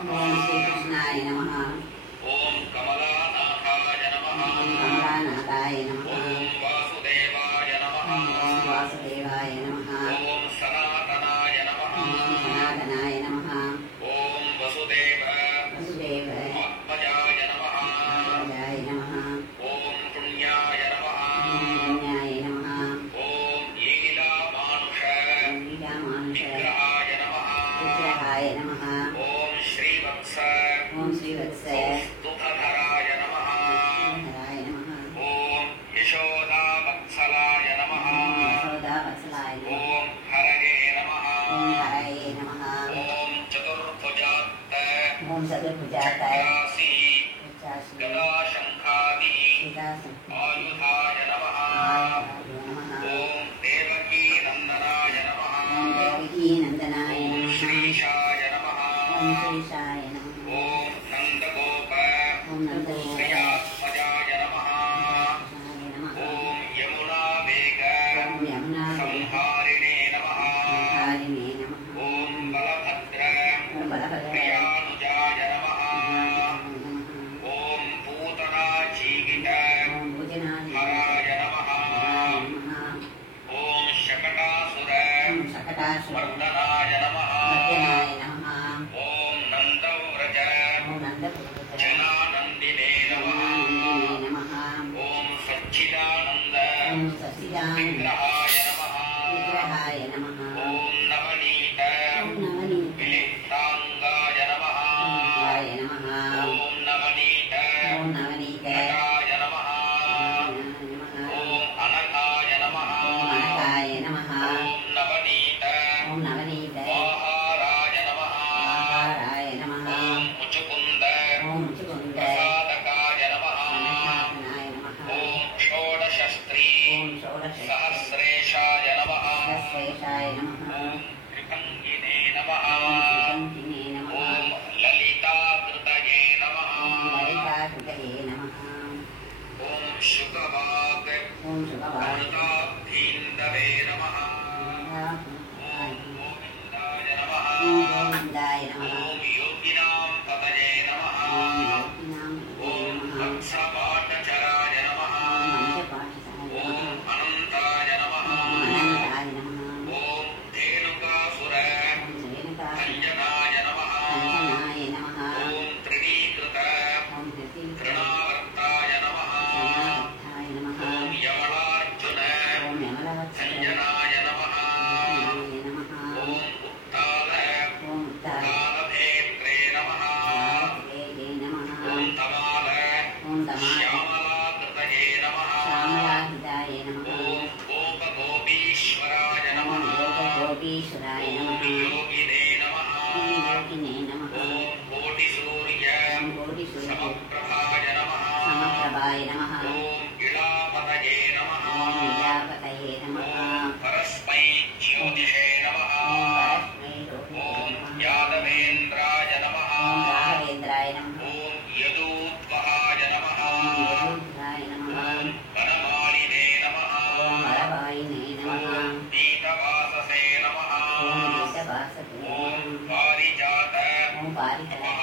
ఓం శ్రీకృష్ణాయ నమః. ఓం కమలానాథాయ నమః. ఓం కమలానాథాయ నమః. ఓం వాసుదేవాయ నమః. ఓం వాసుదేవాయ నమః. ఓం సనాతనాయ నమః. ఓం సనాతనాయ నమః. ఓం వసుదేవ వసుదేవ ఆత్మజాయ నమః. ఆత్మజాయ నమః. ఓం పుణ్యాయ నమః. ఓం పుణ్యాయ నమః. ఓం లీలామానుష ఓం లీలామానుష విగ్రహాయ నమః. విగ్రహాయ నమః. ఓం శ్రీవత్స ఓం శ్రీవత్స దుఃఖధరాయ నమః. ధరాయ నమః. ఓం యశోదావత్సలాయ నమః. ఓం యశోదావత్సలాయ నమః. ఓం హరయే నమః. ఓం హరయే నమః. ఓం చతుర్భుజాత్త ఓం చతుర్భుజాత చక్రాసి ఉచ్చాసి గదాశంఖాది సీతాసం ఆయుధాయ నమః. ఆయుధాయ నమః. ఓం దేవకీ నందనాయ నమః. ఓం దేవకీ నందనాయ ఓం నమః. శ్రీశాయ నమః. ఓం శ్రీశాయ నమః. ఓం నందగోప ఓం నందగోపాయ ప్రియాత్మజాయ నమః. నమః. ఓం యమునా వేగ ఓం యమునా సంహారిణే నమః. సంహారిణే నమః. ఓం బలభద్ర ఓం బలభద్ర ప్రియానుజాయ నమః. నమః. ఓం పూతనా చీగిట ఓం భుజనాయ హరాయ నమః. నమః. ఓం శకటాసుర ఓం శకటాసుర వర్ధనాయ నమః. మధ్యనాయ నమః. ఓం నందవ్రజ ఓం నందపుత్ర జనానందినే నమః. నమః. ఓం సచ్చిదానంద ఓం సచిదానంద విగ్రహాయ నమః. విగ్రహాయ నమః. ఓం నవనీత ఓం నవనీత విలిప్తాంగాయ నమః. విగ్రహాయ నమః. ఓం నవనీత ఓం నవనీత నటాయ నమః. నమః. ఓం అనఘాయ నమః. ఓం అనకాయ నమః. ఓం నవనీత ఓం నవనీత వాహారాయ నమః. ఆహారాయ నమః. ఓం ముచుకుంద ఓం ముచుకుంద ప్రసాదకాయ నమః. సనాతనాయ నమః. ఓం షోడశస్త్రీ ఓం షోడశ సహస్రేషాయ నమః. సహస్రేషాయ నమః. ఓం త్రికంగినే నమః. ఓం త్రికంఠినే నమః. ఓం లలితాకృతయే నమః. ఓం లలితాకృతయే నమః. ఓం శుకవాక్ ఓం శుభవాయ అమృతాభీందవే నమః. ఓం గోవిందాయ నమః. ఓం గోవిందాయ నమః. ఓం యోగినాం పతయే నమః. ఓం యోగినాం ఓం నమః. హంసపాఠచరాయ నమః. ఓం మంచపాఠశాయ ఓం నమః. అనంతాయ నమః. ఓం అనంతాయ నమః. ఓం ధేనుకాసుర ఓం రేణుకాయ అంజనాయ నమః. అంజనాయ నమః. ఓం త్రిణీకృత ఓం ప్రతీకృత తృణావర్తాయ నమః. ప్రణావర్తాయ నమః. ఓం యమలార్జున ఓం యమలవత్సల సంజనాయ నమః. అంజనాయ నమః. ఓం ఉత్తాల ఓం ఉత్తాయ కాలభేత్రే నమః. కాలభేదే నమః. ఓం తమాల ఓం తమాల శ్యామలాకృతయే నమః. శ్యామలాహితాయ నమః. ఓం గోపగోపీశ్వరాయ ఓం నమః. గోపగోపీశ్వరాయ ఓం నమః. యోగినే నమః. ఓం యోగినే నమః. ఓం కోటిసూర్య ఓం కోటిసూర్య సమప్రభాయ నమః. సమప్రభాయ నమః. ఓం ఇళాపతయే నమః. ఓం విద్యాపతయే నమః. ఓం పరస్మై జ్యోతిషే నమః. ఓం పరస్మై జ్యోతిషే ఓం నమః. యాదవేంద్రాయ నమః. ఓం రాఘవేంద్రాయ నమః. ఓం యదూద్వహాయ నమః. ఓం యదూద్ధాయ నమః. ఓం వనమాలినే నమః. ఓం వరవాయినే నమః. ఓం పీతవాససే నమః. ఓం గీతవాసతే ఓం నమః. పారిజాత ఓం పారిజాత